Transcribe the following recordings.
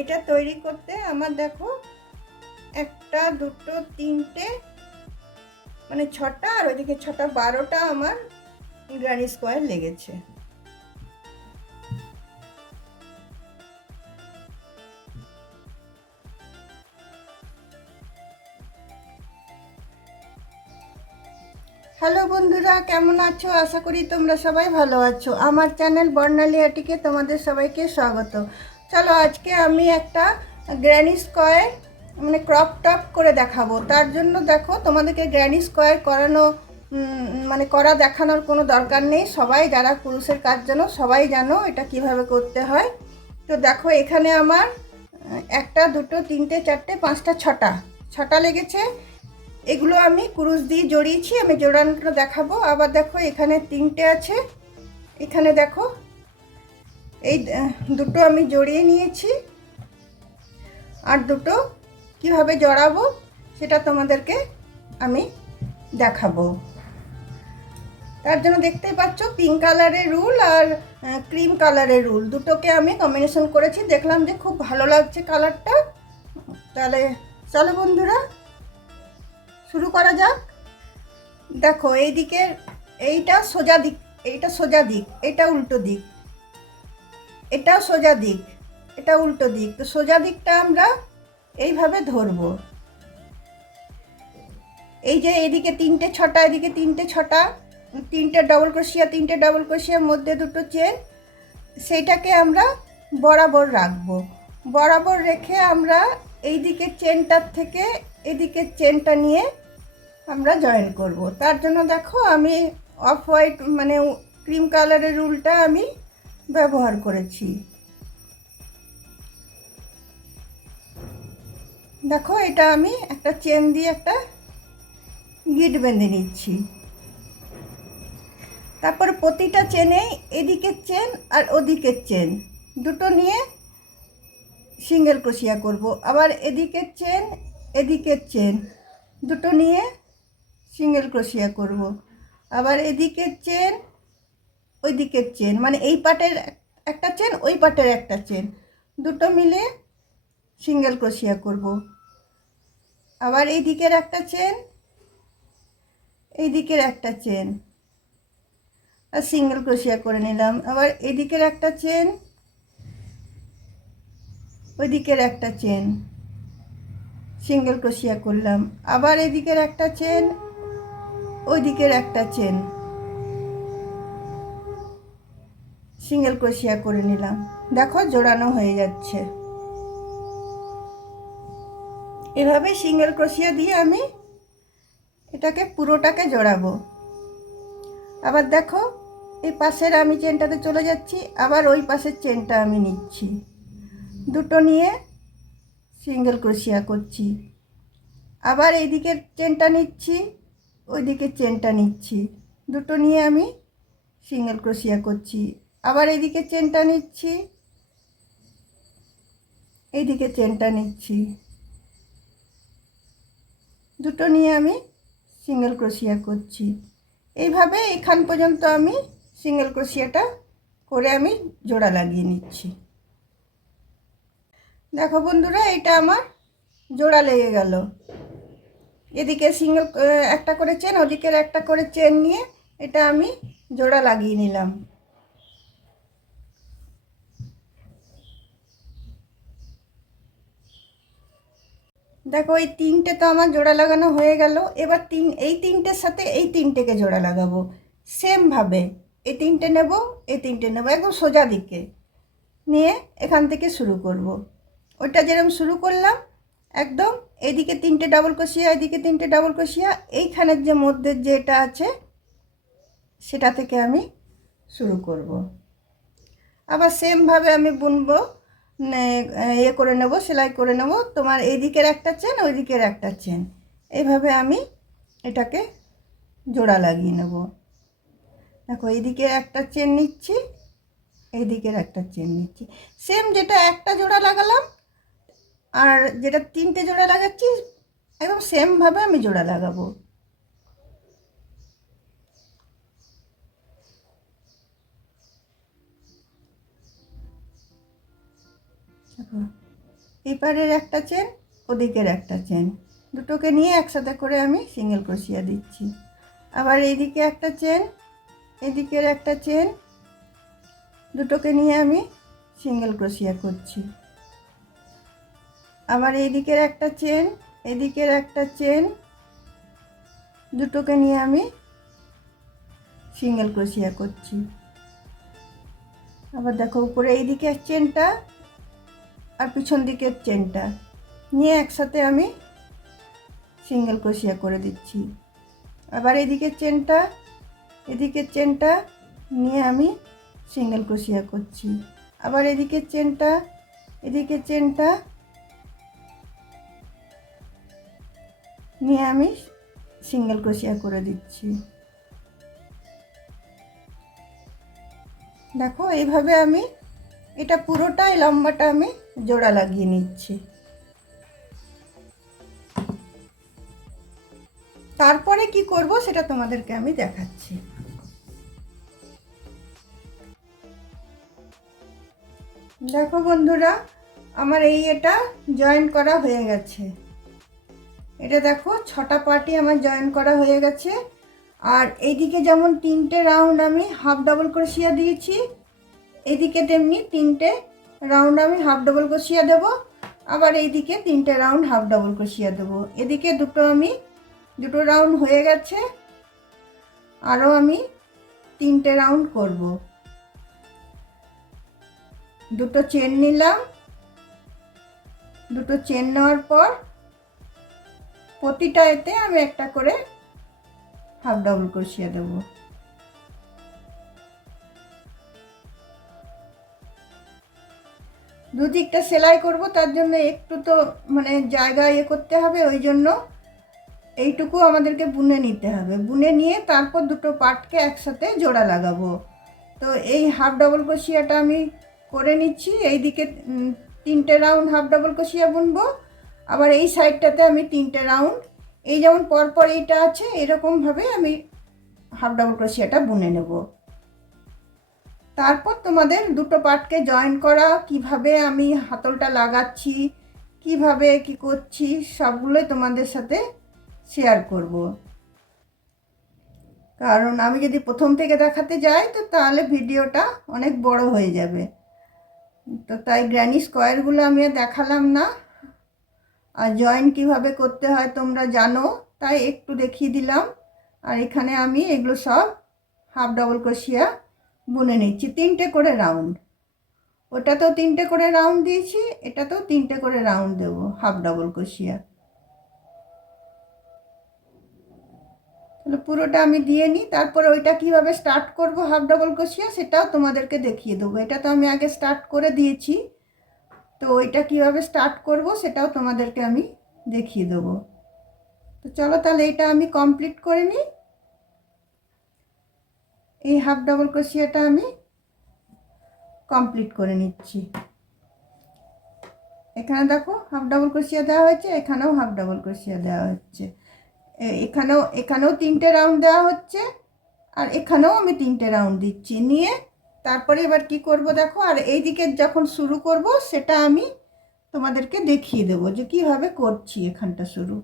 এটা তৈরি করতে আমার দেখো একটা দুটো তিনটে মানে ছটা আর ওইদিকে ছটা 12টা আমার গ্রানি স্কোয়ার লেগেছে। হ্যালো বন্ধুরা, কেমন আছো? আশা করি তোমরা সবাই ভালো আছো। আমার চ্যানেল বর্ণালী আটিকে তোমাদের সবাইকে স্বাগত। চলো আজকে আমি একটা গ্র্যানি স্কোয়ার মানে ক্রপ টপ করে দেখাবো। তার জন্য দেখো তোমাদেরকে গ্র্যানি স্কোয়ার করানো মানে করা দেখানোর কোনো দরকার নেই। সবাই যারা কুরুশের কাজ জানো সবাই জানো এটা কিভাবে করতে হয়। তো দেখো এখানে আমার একটা দুটো তিনটে চারটে পাঁচটা ছটা লেগেছে। এগুলো আমি কুরুশ দিয়ে জড়িয়েছি, আমি জোড়ানোটা দেখাবো। আবার দেখো এখানে তিনটে আছে, এখানে দেখো এই দুটো আমি জড়িয়ে নিয়েছি, আর দুটো কিভাবে জড়াবো সেটা তোমাদেরকে আমি দেখাবো। তার জন্য দেখতেই পাচ্ছ পিঙ্ক কালারের রুল আর ক্রিম কালারের রুল দুটোকে আমি কম্বিনেশন করেছি। দেখলাম যে খুব ভালো লাগছে কালারটা। তাহলে চলো বন্ধুরা শুরু করা যাক। দেখো এইদিকে এইটা সোজা দিক, এইটা সোজা দিক, এটা উল্টো দিক, এটাও সোজা দিক, এটা উল্টো দিক। তো সোজা দিকটা আমরা এইভাবে ধরবো। এই যে এদিকে তিনটে ছটা, এদিকে তিনটে ছটা, তিনটে ডবল ক্রোশিয়া, তিনটে ডবল ক্রোশিয়ার মধ্যে দুটো চেন, সেইটাকে আমরা বরাবর রাখবো। বরাবর রেখে আমরা এই দিকের চেনটার থেকে এদিকের চেনটা নিয়ে আমরা জয়েন করব। তার জন্য দেখো আমি অফ হোয়াইট মানে ক্রিম কালারের রুলটা আমি ব্যবহার করেছি। দেখো এটা আমি একটা চেন দিয়ে একটা গিট বেঁধে নিচ্ছি। তারপর প্রতিটা চেনে এদিকের চেন আর ওদিকের চেন দুটো নিয়ে সিঙ্গেল ক্রোশিয়া করব। আবার এদিকের চেন এদিকের চেন দুটো নিয়ে সিঙ্গেল ক্রোশিয়া করব। আবার এদিকের চেন ওই দিকের চেন মানে এই পাটের একটা চেন ওই পাটের একটা চেন দুটো মিলে সিঙ্গেল ক্রোশিয়া করব। আবার এই দিকের একটা চেন এই দিকের একটা চেন আর সিঙ্গেল ক্রোশিয়া করে নিলাম। আবার এদিকের একটা চেন ওই দিকের একটা চেন সিঙ্গেল ক্রোশিয়া করলাম। আবার এদিকের একটা চেন ওই দিকের একটা চেন সিঙ্গেল ক্রোশিয়া করে নিলাম। দেখো জোড়ানো হয়ে যাচ্ছে। এভাবে সিঙ্গেল ক্রোশিয়া দিয়ে আমি এটাকে পুরোটাকে জোড়াবো। আবার দেখো এই পাশের আমি চেনটাতে চলে যাচ্ছি, আবার ওই পাশের চেনটা আমি নিচ্ছি, দুটো নিয়ে সিঙ্গেল ক্রোশিয়া করছি। আবার এই দিকের চেনটা নিচ্ছি, ওই দিকের চেনটা নিচ্ছি, দুটো নিয়ে আমি সিঙ্গেল ক্রোশিয়া করছি। আবার এইদিকে চেনটা নিচ্ছি, এইদিকে চেনটা নিচ্ছি, দুটো নিয়ে আমি সিঙ্গেল ক্রোশিয়া করছি। এইভাবে এখান পর্যন্ত আমি সিঙ্গেল ক্রোশিয়াটা করে আমি জোড়া লাগিয়ে নিচ্ছি। দেখো বন্ধুরা এটা আমার জোড়া লেগে গেল। এদিকে সিঙ্গেল একটা করে চেন, ওদিকের একটা করে চেন নিয়ে এটা আমি জোড়া লাগিয়ে নিলাম। দেখো এই তিনটে তো আমার জোড়া লাগানো হয়ে গেল। এবার এই তিনটের সাথে এই তিনটেকে জোড়া লাগাবো সেমভাবে। এই তিনটে নেব, এই তিনটে নেব, একদম সোজা দিকে নিয়ে এখান থেকে শুরু করব। ওইটা যেরকম শুরু করলাম একদম এইদিকে তিনটে ডাবল ক্রোশিয়া, এইদিকে তিনটে ডাবল ক্রোশিয়া, এইখানের যে মধ্যে যেটা আছে সেটা থেকে আমি শুরু করব। আবার সেমভাবে আমি বুনবো, ইয়ে করে নেব, সেলাই করে নেব। তোমার এই দিকের একটা চেন ওই দিকের একটা চেন, এইভাবে আমি এটাকে জোড়া লাগিয়ে নেব। দেখো এই দিকের একটা চেন নিচ্ছি, এই দিকের একটা চেন নিচ্ছি, সেম যেটা একটা জোড়া লাগালাম আর যেটা তিনটে জোড়া লাগাচ্ছি একদম সেমভাবে আমি জোড়া লাগাবো। দেখো এপারের একটা চেন, ওদিকের একটা চেন, দুটোকে নিয়ে একসাথে করে আমি সিঙ্গেল ক্রোশিয়া দিচ্ছি। আবার এইদিকে একটা চেন, এদিকের একটা চেন, দুটোকে নিয়ে আমি সিঙ্গেল ক্রোশিয়া করছি। আবার এইদিকের একটা চেন, এদিকের একটা চেন, দুটোকে নিয়ে আমি সিঙ্গেল ক্রোশিয়া করছি। আবার দেখো উপরে এইদিকের চেনটা আর পিছন দিকের চেনটা নিয়ে একসাথে আমি সিঙ্গেল ক্রোশিয়া করে দিচ্ছি। আবার এদিকের চেনটা, এদিকের চেনটা নিয়ে আমি সিঙ্গেল ক্রোশিয়া করছি। আবার এদিকের চেনটা, এদিকের চেনটা নিয়ে আমি সিঙ্গেল ক্রোশিয়া করে দিচ্ছি। দেখো এইভাবে আমি এটা পুরোটাই লম্বাটা আমি জোড়া লাগিয়ে নিচ্ছি। তারপরে কি করব সেটা তোমাদেরকে আমি দেখাচ্ছি। দেখো বন্ধুরা, আমার এটা জয়েন করা হয়ে গেছে। এটা দেখো 6টা পার্টি আমার জয়েন করা হয়ে গেছে। আর এইদিকে যেমন 3টে রাউন্ড আমি হাফ ডাবল ক্রোশিয়া দিয়েছি, এইদিকে তেমনি 3টে রাউন্ড আমি হাফ ডাবল ক্রোশিয়া দেব। আবার এইদিকে 3টে রাউন্ড হাফ ডাবল ক্রোশিয়া দেব। এদিকে দুটো রাউন্ড হয়ে গেছে, আরও আমি 3টে রাউন্ড করব। দুটো চেন নিলাম, দুটো চেন নেওয়ার পর প্রতিটা এতে আমি একটা করে হাফ ডাবল ক্রোশিয়া দেব। দুদিকটা সেলাই করব, তার জন্য একটু তো মানে জায়গা করতে হবে, ওই জন্য এইটুকু আমাদেরকে বুনে নিতে হবে। বুনে নিয়ে তারপর দুটো পার্টকে একসাথে জোড়া লাগাবো। তো এই হাফ ডাবল ক্রোশিয়াটা আমি করে নিচ্ছি। এইদিকে 3টে রাউন্ড হাফ ডাবল ক্রোশিয়া বুনবো। আবার এই সাইডটাতে আমি 3টে রাউন্ড, এই যেমন পরপর এইটা আছে এরকমভাবে আমি হাফ ডাবল ক্রোশিয়াটা বুনে নেব। তারপর তোমাদের দুটো পার্টকে জয়েন করা, কিভাবে আমি হাতলটা লাগাচ্ছি, কিভাবে কি করছি, সবগুলোই তোমাদের সাথে শেয়ার করব। কারণ আমি যদি প্রথম থেকে দেখাতে যাই তো তাহলে ভিডিওটা অনেক বড় হয়ে যাবে। তো তাই গ্র্যানি স্কোয়ারগুলো আমি আর দেখালাম না। আর জয়েন কিভাবে করতে হয় তোমরা জানো, তাই একটু দেখিয়ে দিলাম। আর এখানে আমি এগুলো সব হাফ ডাবল ক্রোশিয়া বুনে নিচ্ছি। 3টে করে রাউন্ড, ওটাতেও 3টে করে রাউন্ড দিয়েছি, এটাতেও 3টে করে রাউন্ড দেবো হাফ ডাবল ক্রোশিয়া। তাহলে পুরোটা আমি দিয়ে নিই, তারপর ওইটা কিভাবে স্টার্ট করব হাফ ডাবল ক্রোশিয়া সেটাও তোমাদেরকে দেখিয়ে দেবো। এটা তো আমি আগে স্টার্ট করে দিয়েছি, তো ওইটা কিভাবে স্টার্ট করব সেটাও তোমাদেরকে আমি দেখিয়ে দেবো। তো চলো তাহলে এটা আমি কমপ্লিট করে নিই। এই হাফ ডাবল ক্রোশিয়াটা আমি কমপ্লিট করে নিচ্ছি। এখানে দেখো হাফ ডাবল ক্রোশিয়া দেওয়া হয়েছে, এখানেও হাফ ডাবল ক্রোশিয়া দেওয়া হচ্ছে, এখানেও 3টে রাউন্ড দেওয়া হচ্ছে, আর এখানেও আমি 3টে রাউন্ড দিচ্ছি। নিয়ে তারপরে এবার কি করব দেখো, আর এই দিকে যখন শুরু করব সেটা আমি তোমাদেরকে দেখিয়ে দেবো যে কিভাবে করছি। এখানটা শুরু,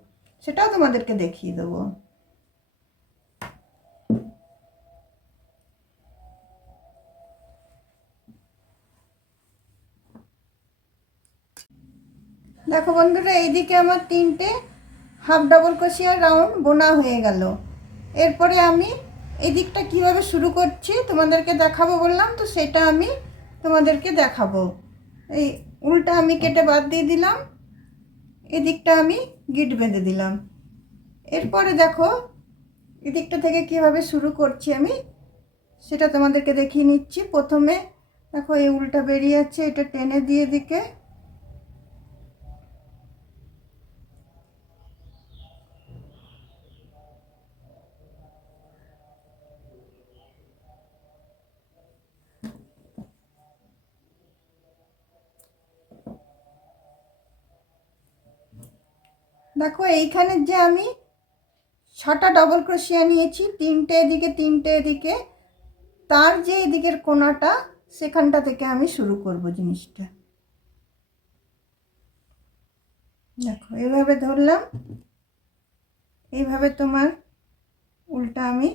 সেটাও তোমাদেরকে দেখিয়ে দেবো। দেখো বন্ধুরা, এইদিকে আমার 3টে হাফ ডাবল ক্রোশিয়া রাউন্ড বোনা হয়ে গেল। এরপরে আমি এই দিকটা কীভাবে শুরু করছি তোমাদেরকে দেখাবো বললাম, তো সেটা আমি তোমাদেরকে দেখাবো। এই উল্টা আমি কেটে বাদ দিয়ে দিলাম, এদিকটা আমি গিট বেঁধে দিলাম। এরপরে দেখো এদিকটা থেকে কিভাবে শুরু করছি আমি সেটা তোমাদেরকে দেখিয়ে নিচ্ছি। প্রথমে দেখো এই উল্টা বেরিয়ে যাচ্ছে, এটা টেনে দিয়ে দিকে দেখো এইখানে যে আমি 6টা ডবল ক্রোশিয়া নিয়েছি, 3টে এদিকে 3টে এদিকে, তার যে এদিকের কোণাটা সেখানটা থেকে আমি শুরু করব জিনিসটা। দেখো এইভাবে ধরলাম, এইভাবে তোমার উল্টা আমি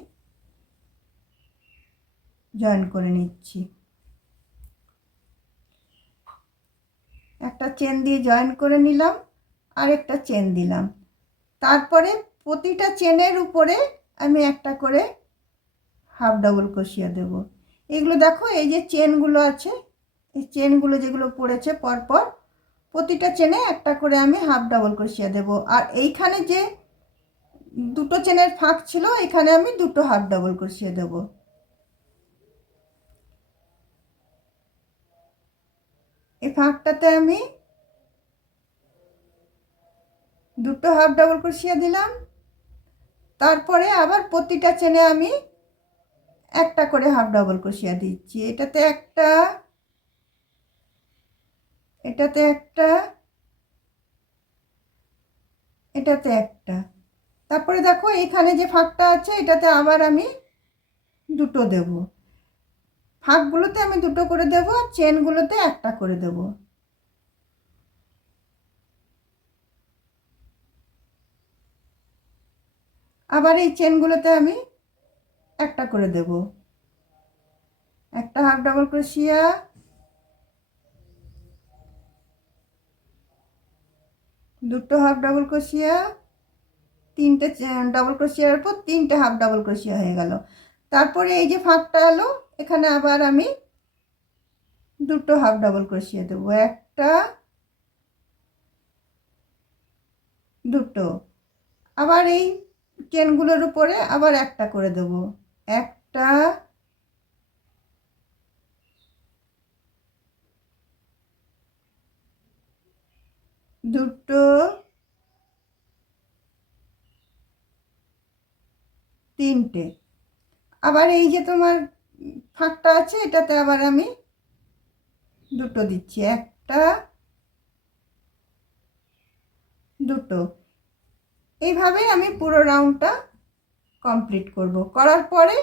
জয়েন করে নিচ্ছি। একটা চেন দিয়ে জয়েন করে নিলাম, আর একটা চেন দিলাম। তারপরে প্রতিটা চেনের উপরে আমি একটা করে হাফ ডাবল ক্রোশিয়া দেব। এগুলো দেখো, এই যে চেনগুলো আছে, এই চেনগুলো যেগুলো পড়েছে পরপর প্রতিটা চেনে একটা করে আমি হাফ ডাবল ক্রোশিয়া দেব। আর এইখানে যে দুটো চেনের ফাঁক ছিল, এখানে আমি দুটো হাফ ডাবল ক্রোশিয়া দেব। এই ফাঁকটাতে আমি দুটো হাফ ডাবল ক্রোশিয়া দিলাম। তারপরে আবার প্রতিটা চেনে আমি একটা করে হাফ ডাবল ক্রোশিয়া দিচ্ছি। এটাতে একটা, এটাতে একটা, এটাতে একটা। তারপরে দেখো এখানে যে ফাঁকটা আছে, এটাতে আবার আমি দুটো দেব। ফাঁকগুলোতে আমি দুটো করে দেব, আর চেনগুলোতে একটা করে দেব। আবার এই চেনগুলোতে আমি একটা করে দেব। একটা হাফ ডাবল ক্রোশিয়া, দুটো হাফ ডাবল ক্রোশিয়া, তিনটে ডাবল ক্রোশিয়ার উপর তিনটে হাফ ডাবল ক্রোশিয়া হয়ে গেল। তারপরে এই যে ফাঁকটা এলো, এখানে আবার আমি দুটো হাফ ডাবল ক্রোশিয়া দেবো। একটা, দুটো। আবার এই চেনগুলোর উপরে আবার একটা করে দেব। একটা, দুটো, তিনটে। আবার এই যে তোমার ফাঁকটা আছে, এটাতে আবার আমি দুটো দিচ্ছি। একটা, দুটো। এইভাবেই আমি পুরো রাউন্ডটা কমপ্লিট করব। করার পরে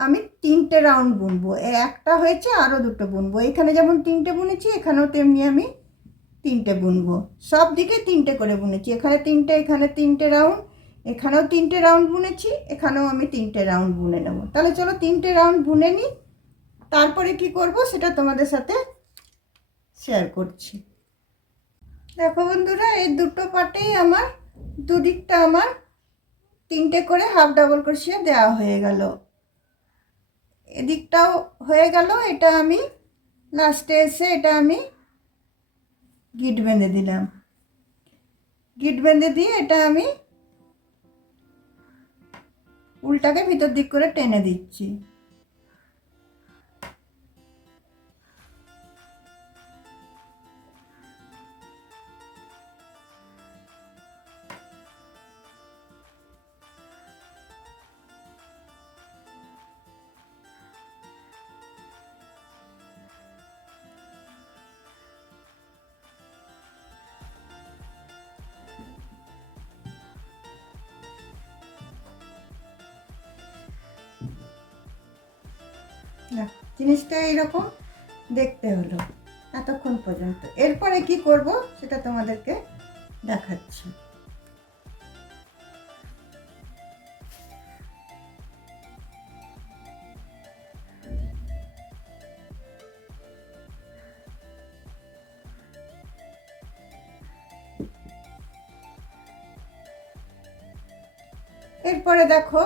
আমি তিনটে রাউন্ড বুনবো। একটা হয়েছে, আরও দুটো বুনবো। এখানে যেমন তিনটে বুনেছি, এখানেও তেমনি আমি তিনটে বুনবো। সব দিকে তিনটে করে বুনেছি। এখানে তিনটে, এখানে তিনটে রাউন্ড, এখানেও তিনটে রাউন্ড বুনেছি, এখানেও আমি তিনটে রাউন্ড বুনে নেব। তাহলে চলো তিনটে রাউন্ড বুনে নিই, তারপরে কি করব সেটা তোমাদের সাথে শেয়ার করছি। দেখো বন্ধুরা, এই দুটো পার্টেই আমার দুদিকটা আমার তিনটে করে হাফ ডাবল ক্রোশিয়া দেওয়া হয়ে গেল। এদিকটাও হয়ে গেল। এটা আমি লাস্টে এসে এটা আমি গিট বেঁধে দিলাম। গিট বেঁধে দিয়ে এটা আমি উল্টাকে ভিতর দিক করে টেনে দিচ্ছি। জিনিসটা এইরকম দেখতে হলো এতক্ষণ পর্যন্ত। এরপরে কি করব সেটা তোমাদেরকে দেখাচ্ছি। এরপরে দেখো,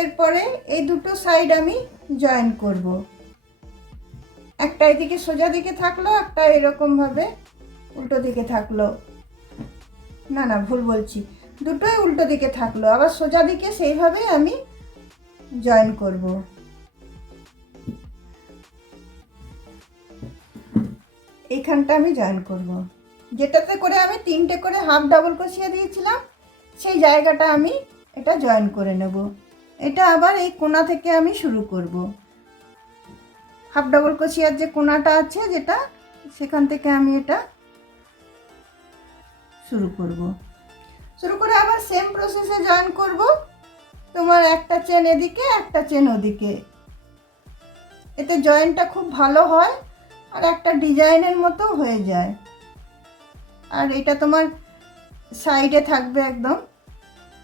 এরপরে এই দুটো সাইড আমি জয়েন করব। একটা এদিকে সোজা দিকে থাকলো, একটা এরকমভাবে উল্টো দিকে থাকলো। না না, ভুল বলছি, দুটোই উল্টো দিকে থাকলো। আবার সোজা দিকে সেইভাবে আমি জয়েন করব। এইখানটা আমি জয়েন করব। যেটাতে করে আমি তিনটে করে হাফ ডাবল ক্রোশিয়া দিয়েছিলাম, সেই জায়গাটা আমি এটা জয়েন করে নেব। এটা আবার এই কোণা থেকে আমি শুরু করব। হাফ ডাবল ক্রোশিয়ার যে কোণাটা আছে, যেটা সেখান থেকে আমি এটা শুরু করব। শুরু করে আবার সেম প্রসেসে জয়েন করব। তোমার একটা চেন এদিকে, একটা চেন ওদিকে। এতে জয়েনটা খুব ভালো হয় আর একটা ডিজাইনের মতো হয়ে যায়। আর এটা তোমার সাইডে থাকবে একদম,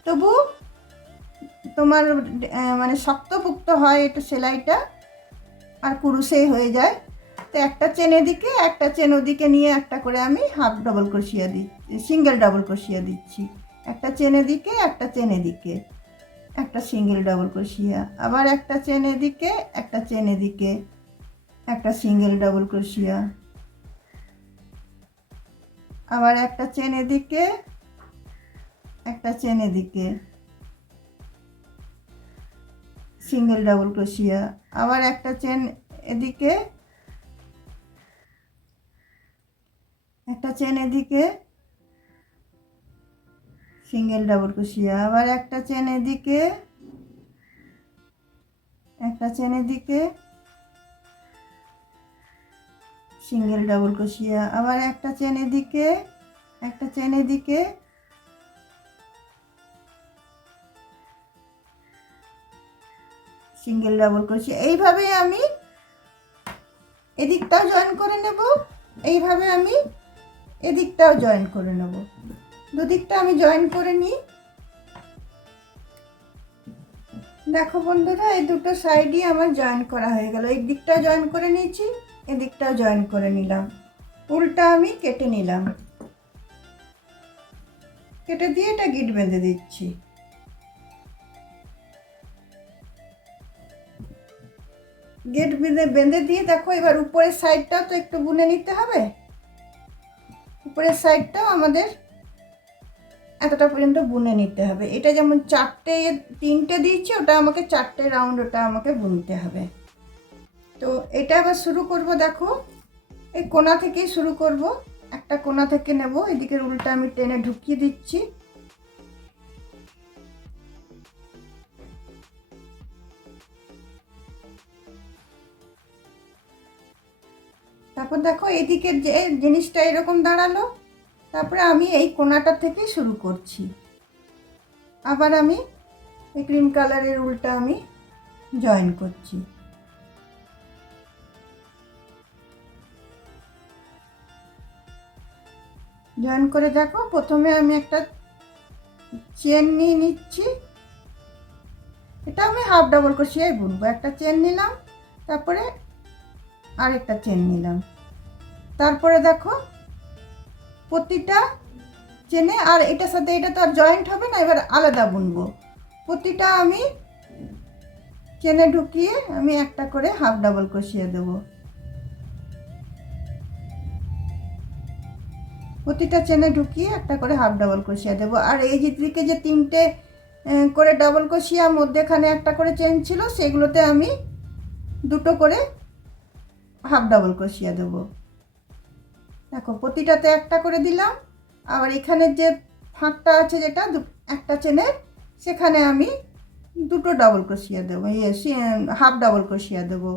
তবু তোমার মানে শক্তপোক্ত হয় এটা সেলাইটা, আর কুরুশেই হয়ে যায়। তো একটা চেন এদিকে একটা চেন ওদিকে নিয়ে একটা করে আমি হাফ ডবল ক্রোশিয়া দিচ্ছি, সিঙ্গেল ডাবল ক্রোশিয়া দিচ্ছি। একটা চেন এদিকে একটা চেন এদিকে, একটা সিঙ্গেল ডাবল ক্রোশিয়া, আবার একটা চেন এদিকে একটা চেন এদিকে, একটা সিঙ্গেল ডাবল ক্রোশিয়া, আবার একটা চেন এদিকে একটা চেন এদিকে, সিঙ্গেল ডাবল ক্রোশিয়া, আবার একটা চেন এদিকে একটা চেন এদিকে, সিঙ্গেল ডাবল ক্রোশিয়া, আবার একটা চেন এদিকে একটা চেন এদিকে, সিঙ্গেল ডাবল ক্রোশিয়া, আবার একটা চেন এদিকে একটা চেন এদিকে, সিঙ্গেল ডাবল ক্রোশিয়া। এইভাবে আমি এদিকটাও জয়েন করে নেব, এইভাবে আমি এদিকটাও জয়েন করে নেব। দুদিকটা আমি জয়েন করে নিই। দেখো বন্ধুরা, এই দুটো সাইডই আমার জয়েন করা হয়ে গেল। এই দিকটাও জয়েন করে নিয়েছি, এদিকটাও জয়েন করে নিলাম। উল্টা আমি কেটে নিলাম, কেটে দিয়ে এটা গিট বেঁধে দিচ্ছি। গেট বেঁধে দিয়ে দেখো, এবার উপরের সাইডটাও তো একটু বুনে নিতে হবে। উপরের সাইডটাও আমাদের এতটা পর্যন্ত বুনে নিতে হবে। এটা যেমন তিনটে দিয়েছি, ওটা আমাকে 4টে রাউন্ড ওটা আমাকে বুনতে হবে। তো এটা আবার শুরু করব। দেখো, এই কোণা থেকেই শুরু করব। একটা কোণা থেকে নেব, এদিকের উল্টা আমি টেনে ঢুকিয়ে দিচ্ছি। তারপর দেখো, এদিকের যে জিনিসটা এরকম দাঁড়ালো, তারপরে আমি এই কোণাটা থেকে শুরু করছি। আবার আমি এই ক্রিম কালারের উল্টা আমি জয়েন করছি। জয়েন করে দেখো, প্রথমে আমি একটা চেন নিয়ে নিচ্ছি। এটা আমি হাফ ডাবল ক্রোশিয়াই বুনবো। একটা চেন নিলাম, তারপরে আরেকটা চেন নিলাম। তারপরে দেখো, প্রতিটা চেনে, আর এটার সাথে এটা তো আর জয়েন্ট হবে না, এবার আলাদা বুনবো। প্রতিটা আমি চেনে ঢুকিয়ে আমি একটা করে হাফ ডাবল ক্রোশিয়া দেবো। প্রতিটা চেনে ঢুকিয়ে একটা করে হাফ ডাবল ক্রোশিয়া দেবো। আর এই দিকে যে 3টে করে ডাবল ক্রোশিয়া, মধ্যেখানে একটা করে চেন ছিল, সেগুলোতে আমি 2টো করে হাফ ডাবল ক্রোশিয়া দেবো। দেখো, প্রতিটাতে একটা করে দিলাম। আবার এখানের যে ফাঁকটা আছে, যেটা একটা চেনের, সেখানে আমি 2টো ডাবল ক্রোশিয়া দেবো, হাফ ডাবল ক্রোশিয়া দেবো।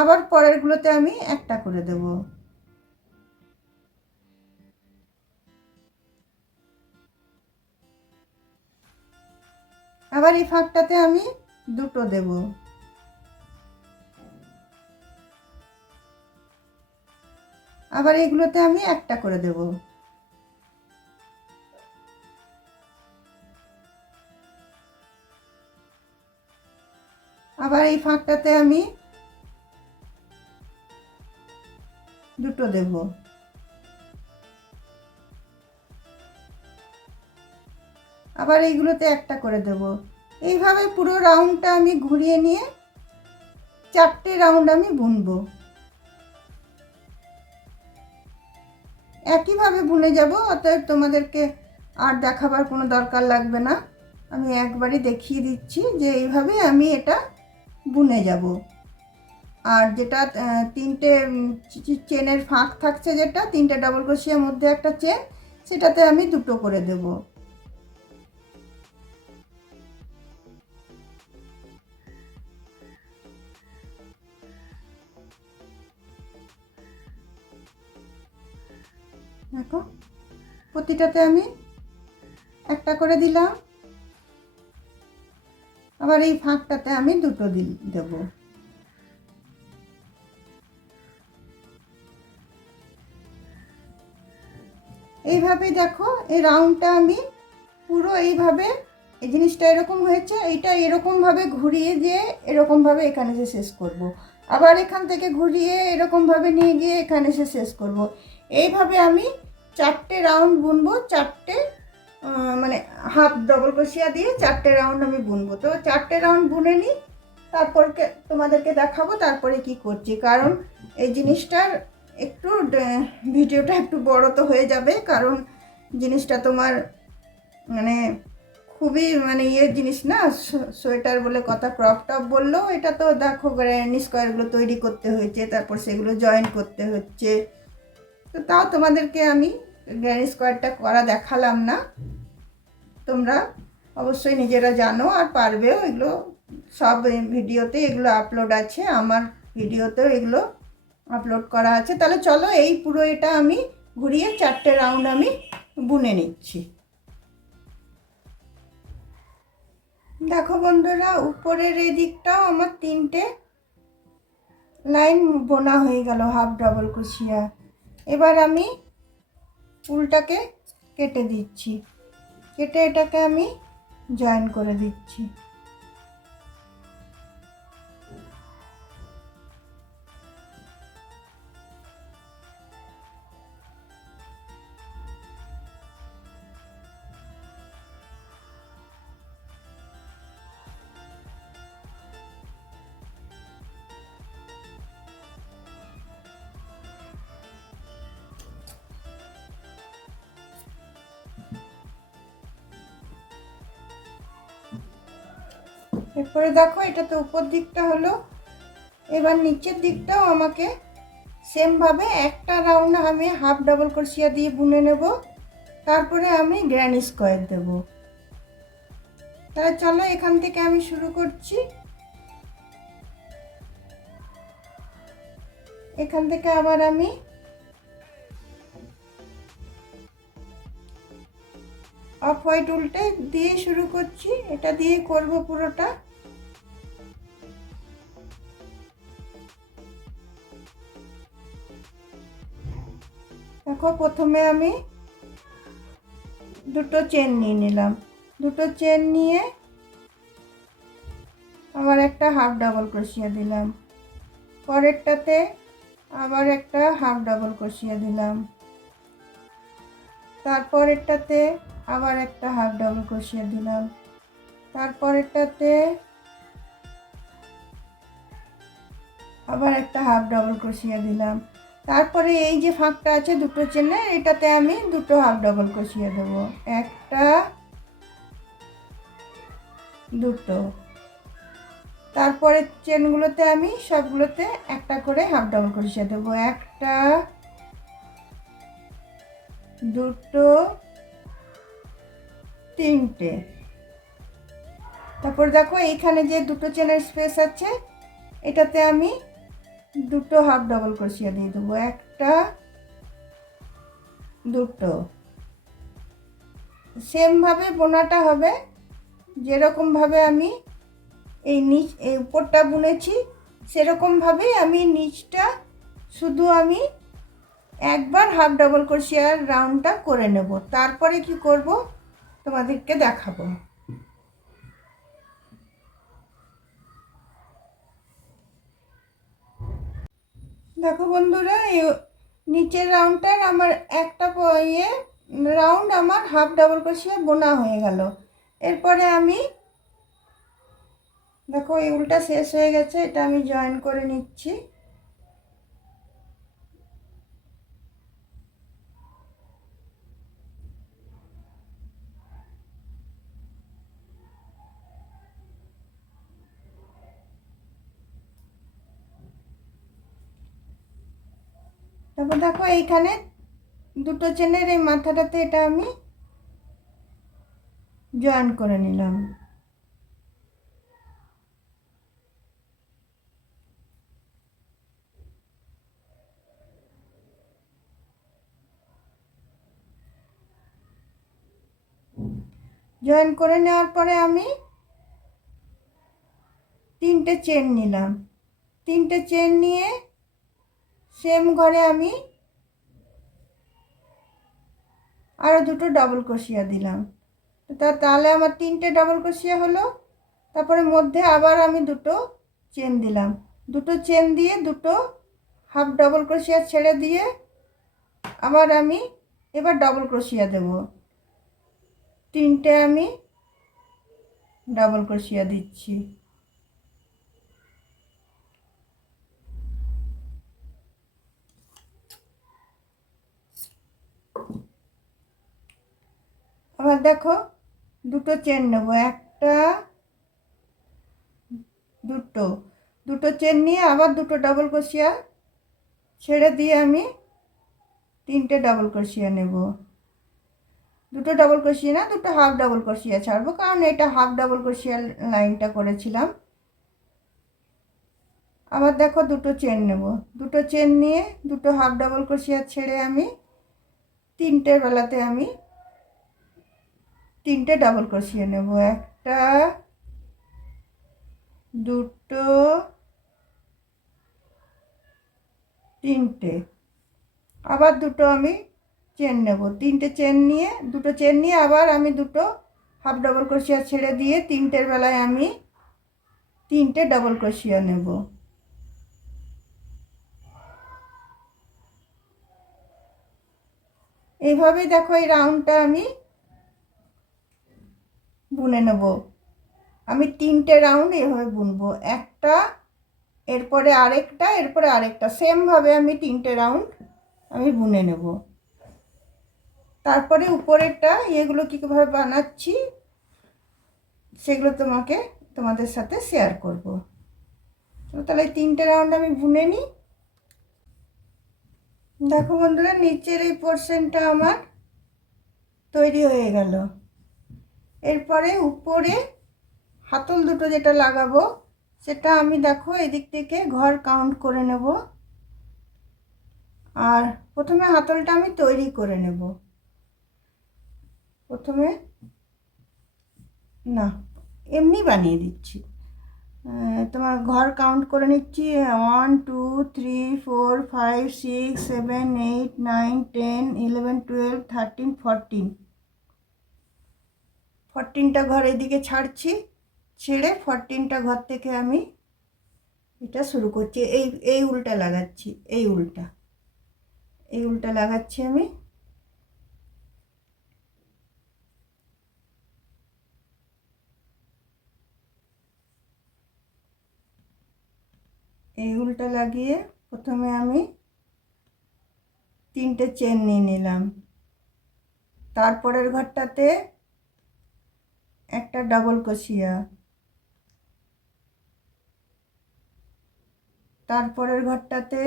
আবার পরেরগুলোতে আমি একটা করে দেব। আবার এই ফাঁকটাতে আমি 2টো দেব। আবার এগুলোতে আমি একটা করে দেব। আবার এই ফাঁকটাতে আমি 2টো দেব। আবার এইগুলোতে একটা করে দেব। এইভাবে পুরো রাউন্ডটা আমি ঘুরিয়ে নিয়ে 4টে রাউন্ড আমি বুনবো। একইভাবে বুনে যাব, অতএব তোমাদেরকে আর দেখাবার কোনো দরকার লাগবে না। আমি একবারই দেখিয়ে দিচ্ছি যে এইভাবে আমি এটা বুনে যাব। আর যেটা 3টে চেনের ফাঁক থাকছে, যেটা 3টে ডাবল ক্রোশিয়ার মধ্যে একটা চেন, সেটাতে আমি 2টো করে দেব। দেখো, প্রতিটাতে আমি একটা করে দিলাম। আবার এই ফাঁকটাতে আমি 2টো দেব। এইভাবে দেখো এই রাউন্ডটা আমি পুরো এইভাবে, এই জিনিসটা এরকম হয়েছে, এইটা এরকমভাবে ঘুরিয়ে দিয়ে এরকমভাবে এখানে এসে শেষ করব। আবার এখান থেকে ঘুরিয়ে এরকমভাবে নিয়ে গিয়ে এখানে এসে শেষ করব। এইভাবে আমি 4টে রাউন্ড বুনবো, 4টে মানে হাফ ডবল ক্রোশিয়া দিয়ে 4টে রাউন্ড আমি বুনবো। তো 4টে রাউন্ড বুনে নিই, তারপর তোমাদেরকে দেখাবো তারপরে কি করছি। কারণ এই জিনিসটার একটু ভিডিওটা একটু বড় তো হয়ে যাবে, কারণ জিনিসটা তোমার মানে খুবই মানে জিনিস না, সোয়েটার বলে কথা, ক্রপ টপ বললেও এটা তো দেখো গ্র্যানি স্কোয়ারগুলো তৈরি করতে হয়েছে, তারপর সেগুলো জয়েন করতে হচ্ছে। তো তাও তোমাদেরকে আমি গ্র্যানি স্কোয়ারটা করা দেখালাম না, তোমরা অবশ্যই নিজেরা জানো আর পারবেও। এগুলো সব ভিডিওতে এগুলো আপলোড আছে, আমার ভিডিওতেও এগুলো আপলোড করা আছে। তাহলে চলো এই পুরো এটা আমি ঘুরিয়ে 4টে রাউন্ড আমি বুনে নিচ্ছি। দেখো বন্ধুরা, উপরের এই দিকটাও আমার 3টে লাইন বোনা হয়ে গেল হাফ ডবল ক্রোশিয়া। এবার আমি উলটাকে কেটে দিচ্ছি, কেটে এটাকে আমি জয়েন করে দিচ্ছি। এরপরে দেখো এটা তো উপর দিকটা হলো, এবার নিচের দিকটাও আমাকে সেমভাবে একটা রাউন্ড আমি হাফ ডাবল ক্রোশিয়া দিয়ে বুনে নেব, তারপরে আমি গ্র্যানি স্কোয়ার দেব। তাহলে চলো এখান থেকে আমি শুরু করছি। এখান থেকে আবার আমি অফ হোয়াইট উল্টে দিয়ে শুরু করছি, এটা দিয়ে করব পুরোটা। দেখো প্রথমে আমি দুটো চেন নিয়ে নিলাম, দুটো চেন নিয়ে আবার একটা হাফ ডাবল ক্রোশিয়া দিলাম, পরেরটাতে আবার একটা হাফ ডাবল ক্রোশিয়া দিলাম, তারপরেরটাতে আবার একটা হাফ ডাবল ক্রোশিয়া দিলাম, তারপরেরটাতে আবার একটা হাফ ডাবল ক্রোশিয়া দিলাম, তারপরে এই যে ফাঁকটা আছে দুটো চেনের, এটাতে আমি দুটো হাফ ডাবল ক্রোশিয়া দেবো, একটা দুটো, তারপরে চেনগুলোতে আমি সবগুলোতে একটা করে হাফ ডাবল ক্রোশিয়া দেবো, একটা দুটো তিনটে। তারপর দেখো এইখানে যে দুটো চেনের স্পেস আছে, এটাতে আমি দুটো হাফ ডাবল ক্রোশিয়া দিয়ে দেবো, একটা দুটো। সেমভাবে বোনাটা হবে, যেরকমভাবে আমি এই উপরটা বুনেছি সেরকমভাবেই আমি নিচটা শুধু আমি একবার হাফ ডাবল ক্রোশিয়ার রাউন্ডটা করে নেব, তারপরে কি করব তোমাদেরকে দেখাবো। দেখো বন্ধুরা, এই নিচের রাউন্ডটার আমার একটা রাউন্ড আমার হাফ ডাবল ক্রোশিয়া বোনা হয়ে গেল। এরপরে আমি দেখো এই উলটা শেষ হয়ে গেছে, এটা আমি জয়েন করে নিচ্ছি। তারপর দেখো এইখানে দুটো চেনের এই মাথাটাতে এটা আমি জয়েন করে নিলাম। জয়েন করে নেওয়ার পরে আমি তিনটে চেন নিলাম, তিনটে চেন নিয়ে সেম ঘরে আমি আরও দুটো ডাবল ক্রোশিয়া দিলাম। তাহলে আমার 3টে ডাবল ক্রোশিয়া হলো। তারপরে মধ্যে আবার আমি দুটো চেন দিলাম, দুটো চেন দিয়ে দুটো হাফ ডাবল ক্রোশিয়া ছেড়ে দিয়ে আবার আমি এবার ডাবল ক্রোশিয়া দেব। 3টে আমি ডাবল ক্রোশিয়া দিচ্ছি। আবার দেখো দুটো চেন নেব, একটা দুটো, দুটো চেন নিয়ে আবার দুটো ডাবল ক্রোশিয়া ছেড়ে দিয়ে আমি 3টে ডাবল ক্রোশিয়া নেব। দুটো ডাবল ক্রোশিয়া না, দুটো হাফ ডাবল ক্রোশিয়া ছাড়বো, কারণ এটা হাফ ডাবল ক্রোশিয়া লাইনটা করেছিলাম। আবার দেখো দুটো চেন নেব, দুটো চেন নিয়ে দুটো হাফ ডাবল ক্রোশিয়া ছেড়ে আমি 3টে বেলাতে আমি 3টে ডাবল ক্রোশিয়া নেব, একটা দুটো 3টে। আবার দুটো আমি চেন নেব, 3টে চেন নিয়ে দুটো চেন নিয়ে আবার আমি দুটো হাফ ডাবল ক্রোশিয়া ছেড়ে দিয়ে 3টের বেলায় আমি 3টে ডাবল ক্রোশিয়া নেব। এইভাবেই দেখো এই রাউন্ডটা আমি বুনে নেব। আমি 3টে রাউন্ড এভাবে বুনবো, একটা এরপরে আরেকটা, এরপরে আরেকটা, সেমভাবে আমি 3টে রাউন্ড আমি বুনে নেব। তারপরে উপরেরটা এগুলো কীভাবে বানাচ্ছি সেগুলো তোমাদের সাথে শেয়ার করব। তাহলে 3টে রাউন্ড আমি বুনে নিই। দেখো বন্ধুরা, নিচের এই পোর্শনটা আমার তৈরি হয়ে গেল। এরপরে উপরে হাতল দুটো যেটা লাগাবো সেটা আমি দেখো এদিক থেকে ঘর কাউন্ট করে নেব। আর প্রথমে হাতলটা আমি তৈরি করে নেব। প্রথমে না, এমনি বানিয়ে দিচ্ছি, তোমার ঘর কাউন্ট করে নিচ্ছি। 1 2 3 4 5 6 7 8 9 10 11 12 13 14, 14টা ঘর এদিকে ছাড়ছি, ছেড়ে 14টা ঘর থেকে আমি এটা শুরু করছি। এই উল্টা লাগাচ্ছি, এই উল্টা লাগাচ্ছি আমি। এই উল্টা লাগিয়ে প্রথমে আমি 3টে চেন নিয়ে নিলাম, তারপরের ঘরটাতে একটা ডাবল ক্রোশিয়া, তারপরের ঘরটাতে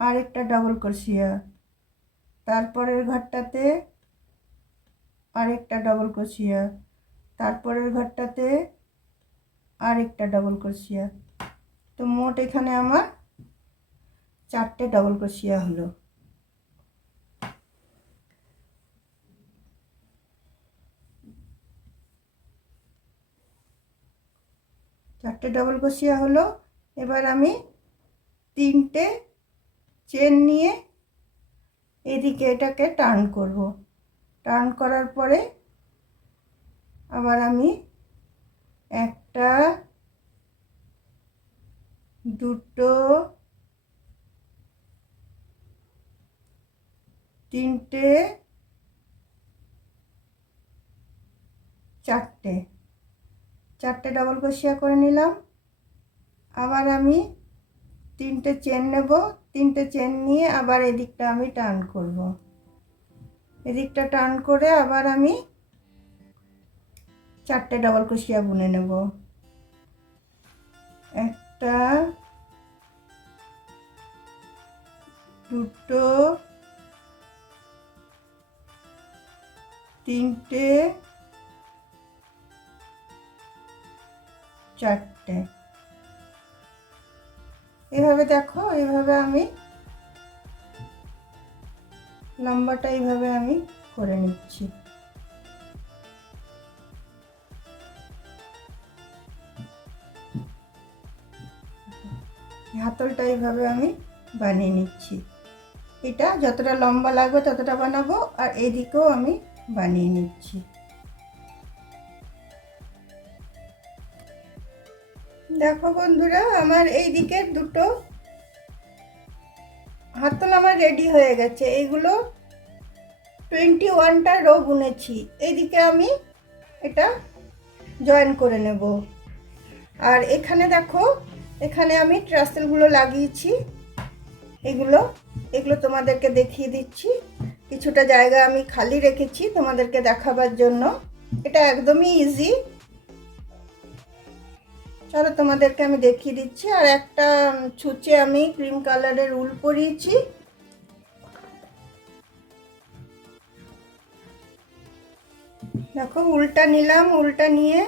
আরেকটা ডাবল ক্রোশিয়া, তারপরের ঘরটাতে আরেকটা ডাবল ক্রোশিয়া, তারপরের ঘরটাতে আরেকটা ডাবল ক্রোশিয়া। তো মোট এখানে আমার 4টে ডাবল ক্রোশিয়া হলো। চারটে ডাবল ক্রোশিয়া হলো। এবার আমি 3টে চেন নিয়ে এদিকে এটাকে টার্ন করব। টার্ন করার পরে আবার আমি একটা দুটো 3টে 4টে ডাবল ক্রোশিয়া করে নিলাম। আবার আমি 3টে চেন নেব, 3টে চেন নিয়ে আবার এদিকটা আমি টার্ন করব। এদিকটা টার্ন করে আবার আমি 4টে ডাবল ক্রোশিয়া বুনে নেব, একটা দুটো 3টে 4টে। এভাবে দেখো, এইভাবে আমি লম্বাটা এইভাবে আমি করে নিচ্ছি। হাতলটা এইভাবে আমি বানিয়ে নিচ্ছি। এটা যতটা লম্বা লাগবে ততটা বানাবো, আর এইদিকেও আমি বানিয়ে নিচ্ছি। দেখো বন্ধুরা, আমার এই দিকের দুটো হাতল আমার রেডি হয়ে গেছে। এইগুলো 21টা রো বুনেছি। এইদিকে আমি এটা জয়েন করে নেব। আর এখানে দেখো, এখানে আমি ট্রাসেলগুলো লাগিয়েছি। এগুলো তোমাদেরকে দেখিয়ে দিচ্ছি। কিছুটা জায়গা আমি খালি রেখেছি তোমাদেরকে দেখাবার জন্য। এটা একদমই ইজি। চলো তোমাদেরকে আমি দেখিয়ে দিচ্ছি। আর একটা ছুঁচে আমি ক্রিম কালারের উল পরিয়েছি। দেখো, উলটা নিলাম। উলটা নিয়ে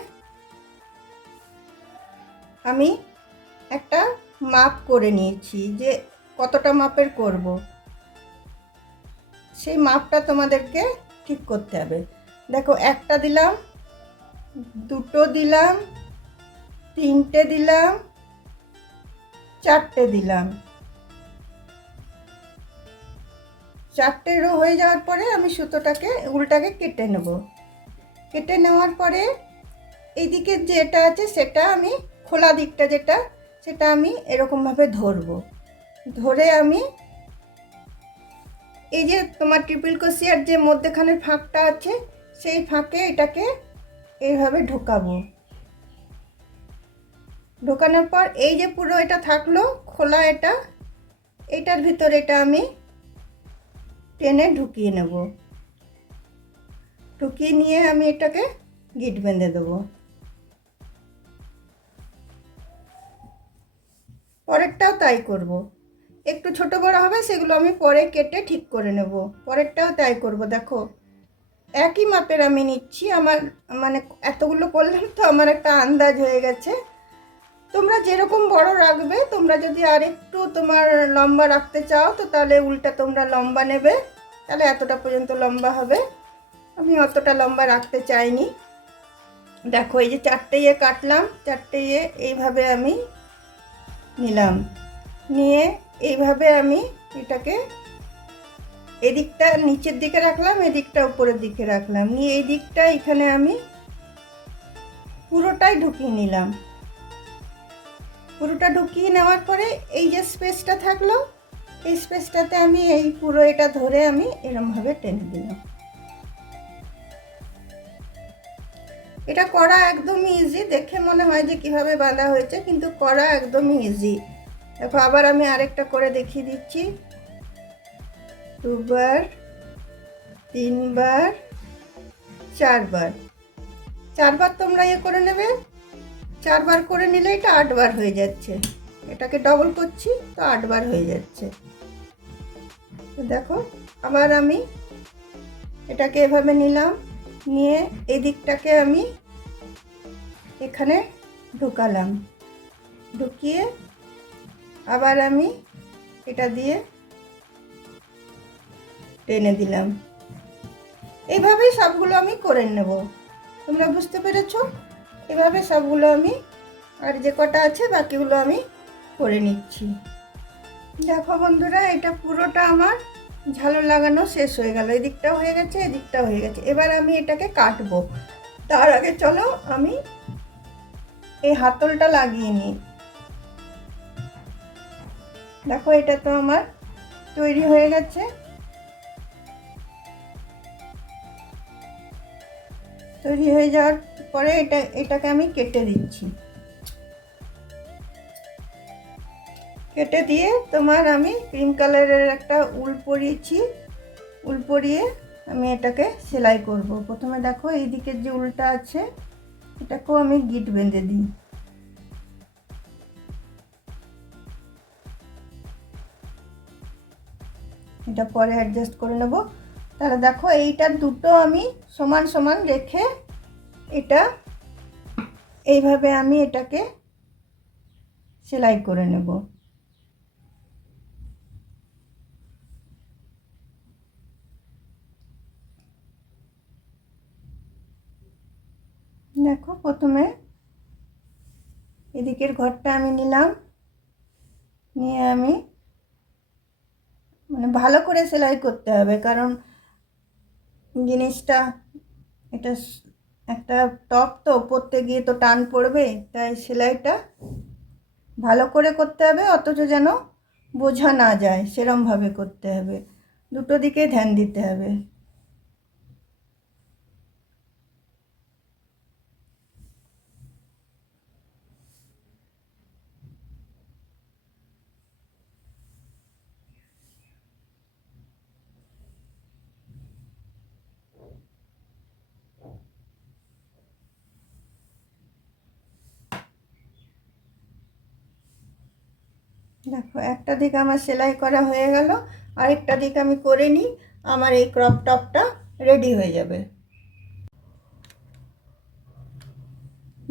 আমি একটা মাপ করে নিয়েছি যে কতটা মাপের করব, সেই মাপটা তোমাদেরকে ঠিক করতে হবে। দেখো, একটা দিলাম, দুটো দিলাম, তিনটে দিলাম, চারটে দিলাম। চারটে রো হয়ে যাওয়ার পরে আমি সুতোটাকে উলটাকে কেটে নেব। কেটে নেওয়ার পরে এইদিকে যেটা আছে সেটা আমি খোলা দিকটা যেটা, সেটা আমি এরকমভাবে ধরবো। ধরে আমি এই যে তোমার ট্রিপল ক্রোশিয়ার যে মধ্যখানের ফাঁকটা আছে, সেই ফাঁকে এটাকে এইভাবে ঢোকাবো। ঢোকানোর পর এই যে পুরো এটা থাকলো খোলা, এটার ভিতরে এটা আমি টেনে ঢুকিয়ে নেব। ঢুকিয়ে নিয়ে আমি এটাকে গিট বেঁধে দেবো। পরেরটাও তাই করব। একটু ছোট বড় হবে সেগুলো আমি পরে কেটে ঠিক করে নেব। পরেরটাও তাই করব। দেখো, একই মাপের আমি নিচ্ছি। আমার মানে এতগুলো করলাম তো আমার একটা আন্দাজ হয়ে গেছে। তোমরা যেরকম বড় রাখবে, তোমরা যদি আরেকটু তোমার লম্বা রাখতে চাও তো তাহলে উলটা তোমরা লম্বা নেবে, তাহলে এতটা পর্যন্ত লম্বা হবে। আমি অতটা লম্বা রাখতে চাইনি। দেখো, এই যে চারটে ইয়ে কাটলাম, চারটে ইয়ে এইভাবে আমি নিলাম। নিয়ে এইভাবে আমি এটাকে এদিকটা নিচের দিকে রাখলাম, এদিকটা উপরের দিকে রাখলাম। নিয়ে এই দিকটা এখানে আমি পুরোটাই ঢুকিয়ে নিলাম। পুরোটা ঢুকিয়ে নেওয়ার পরে এই যে স্পেসটা থাকলো, এই স্পেসটাতে আমি এই পুরো এটা ধরে আমি এরমভাবে টেনে দিলাম। এটা করা একদমই ইজি। দেখে মনে হয় যে কিভাবে বাঁধা হয়েছে, কিন্তু করা একদমই ইজি। দেখো, আবার আমি আরেকটা করে দেখিয়ে দিচ্ছি। দুবার, তিনবার, চারবার। চারবার তোমরা ইয়ে করে নেবে। চারবার করে নিলে এটা 8বার হয়ে যাচ্ছে। এটাকে ডবল করছি তো 8বার হয়ে যাচ্ছে। তো দেখো, আবার আমি এটাকে এভাবে নিলাম। নিয়ে এই দিকটাকে আমি এখানে ঢুকালাম। ঢুকিয়ে আবার আমি এটা দিয়ে টেনে দিলাম। এইভাবেই সবগুলো আমি করে নেব। তোমরা বুঝতে পেরেছো? এভাবে সবগুলো আমি, আর যে কটা আছে বাকিগুলো আমি করে নিচ্ছি। দেখো বন্ধুরা, এটা পুরোটা আমার ঝালর লাগানো শেষ হয়ে গেল। এদিকটাও হয়ে গেছে, এদিকটাও হয়ে গেছে। এবার আমি এটাকে কাটবো। তার আগে চলো আমি এই হাতলটা লাগিয়ে নিই। দেখো, এটা তো আমার তৈরি হয়ে গেছে। তৈরি হয়ে যাওয়ার পরে এটাকে আমি কেটে দিচ্ছি। কেটে দিয়ে তোমার আমি ক্রিম কালারের একটা উল পরিয়েছি। উল পরিয়ে আমি এটাকে সেলাই করব। প্রথমে দেখো, এই দিকের যে উলটা আছে এটাকেও আমি গিট বেঁধে দিই। এটা পরে অ্যাডজাস্ট করে নেব। তাহলে দেখো, এইটার দুটো আমি সমান সমান রেখে এটা এইভাবে আমি এটাকে সেলাই করে নেব। দেখো, প্রথমে এদিকের ঘরটা আমি নিলাম। নিয়ে আমি মানে ভালো করে সেলাই করতে হবে, কারণ জিনিসটা এটা একটা টপ তো, পরতে গিয়ে তো টান পড়বে, তাই সেলাইটা ভালো করে করতে হবে, অথচ যেন বোঝা না যায় সেরমভাবে করতে হবে, দুটো দিকে ধ্যান দিতে হবে। দেখো একটা দিক আমার সেলাই করা হয়ে গেল, আরেকটা দিক আমি করে নিই, আমার এই ক্রপ টপটা রেডি হয়ে যাবে।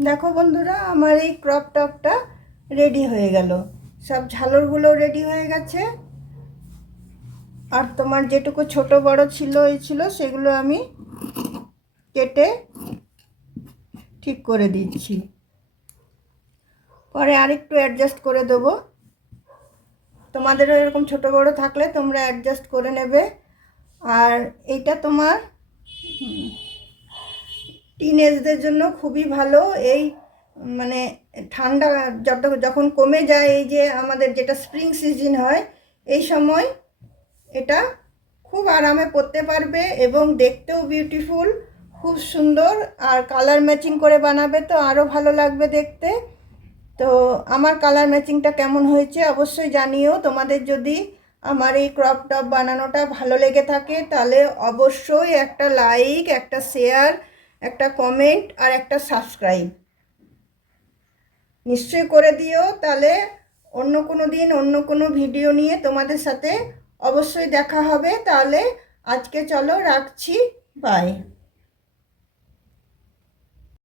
দেখো বন্ধুরা, আমার এই ক্রপ টপটা রেডি হয়ে গেল, সব ঝালরগুলো রেডি হয়ে গেছে, আর তোমার যেটুকু ছোট বড় ছিল এই ছিল সেগুলো আমি কেটে ঠিক করে দিচ্ছি, পরে আরেকটু অ্যাডজাস্ট করে দেবো। তোমাদেরও এরকম ছোট বড় থাকলে তোমরা অ্যাডজাস্ট করে নেবে। আর এইটা তোমার টিনেজদের জন্য খুবই ভালো। এই মানে ঠান্ডা যখন কমে যায়, এই যে আমাদের যেটা স্প্রিং সিজন হয়, এই সময় এটা খুব আরামে পরতে পারবে এবং দেখতেও বিউটিফুল, খুব সুন্দর, আর কালার ম্যাচিং করে বানাবে তো আরও ভালো লাগবে দেখতে। তো আমার কালার ম্যাচিংটা কেমন হয়েছে অবশ্যই জানিও। তোমাদের যদি আমার এই ক্রপ টপ বানানোটা ভালো লেগে থাকে তাহলে অবশ্যই একটা লাইক, একটা শেয়ার, একটা কমেন্ট আর একটা সাবস্ক্রাইব নিশ্চয়ই করে দিও। তাহলে অন্য কোনো দিন অন্য কোনো ভিডিও নিয়ে তোমাদের সাথে অবশ্যই দেখা হবে। তাহলে আজকে চলো রাখছি, বাই।